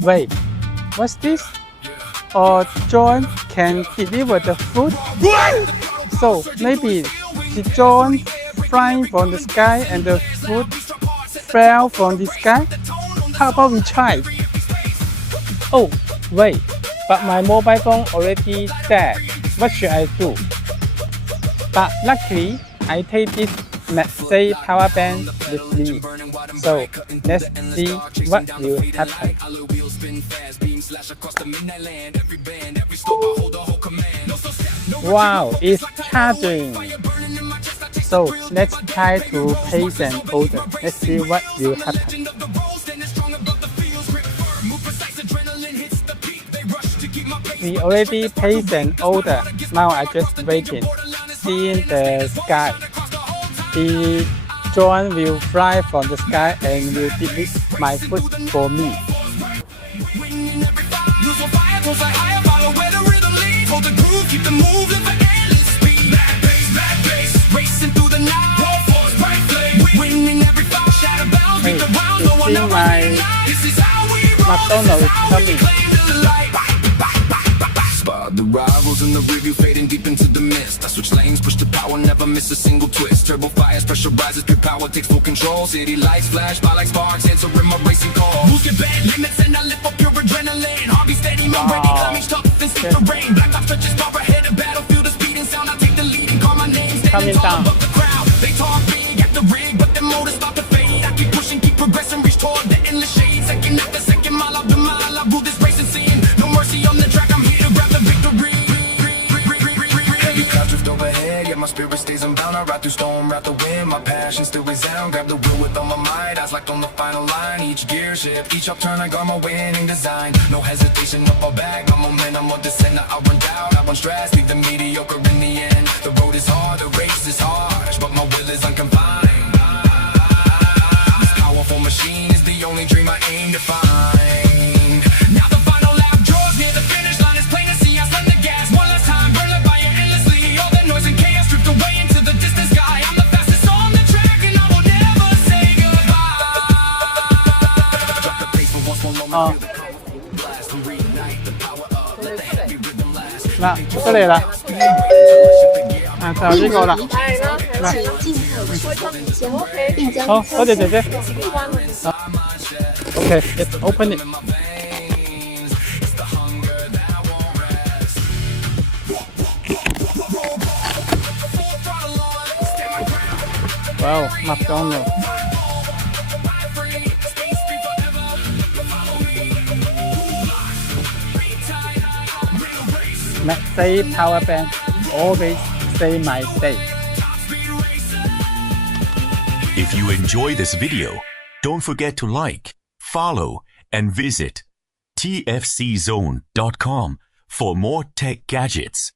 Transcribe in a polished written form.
Wait, what's this? Or John can deliver the food? So maybe the John flying from the sky and the food fell from the sky? How about we try? Oh, wait, but my mobile phone already dead. What should I do? But luckily, I take this MagSafe power bank with me. So let's see what will happen. Wow, it's charging. So let's try to place an order. Let's see what will happen. We already placed an order. Now I just waiting, seeing the sky. The drone will fly from the sky and will deliver my food for me. Hey, you see my McDonald's is coming. The rivals in the rearview fading deep into the mist. I switch lanes, push the power, never miss a single twist. Turbo fires, pressure rises, pure power takes full control. City lights flash by like sparks, answering my racing call. Moves get bad limits and I lift up pure adrenaline. Harvey steady, my ready, climbing tough and skip the rain. Black top stretches far ahead of battlefield, the speed and sound. I take the lead and call my name. Standing tall above the crowd. They talk big at the rig, but their motors start to fade. I keep pushing, keep progressing, reach toward the endless shade. Second after second, mile after mile, I rule this race and scene. No mercy on the track, I'm here to grab the victory. Heavy clouds drift overhead, yeah, my spirit stays unbound. I ride through storm, ride the wind, my passion still resound. Grab the wheel with all my might, eyes locked on the final line. Each gear shift, each upturn, I got my winning design. No hesitation, no fall back, my momentum will descend. I run down, I run stress, leave the mediocre in the end. The road is hard, the race is harsh, but my will is unconfined. This powerful machine is the only dream I aim to find. Now the final lap draws near the finish line, it's plain to see I slam the gas one last time, burn the fire endlessly. All the noise and chaos drift away into the distant sky. I'm the fastest on the track and I will never say goodbye. Drop the pace for once more moment, feel the cold blast and reignite the power up, let the heavy rhythm last. 嗱，出嚟啦！啊，就呢個啦。係啦，係請盡頭開心小屋，並將好，多謝姐姐。關門。Okay, let's open it. Wow, McDonald's. MagSafe power bank. Always stay MagSafe. If you enjoy this video, don't forget to like, follow, and visit tfczone.com for more tech gadgets.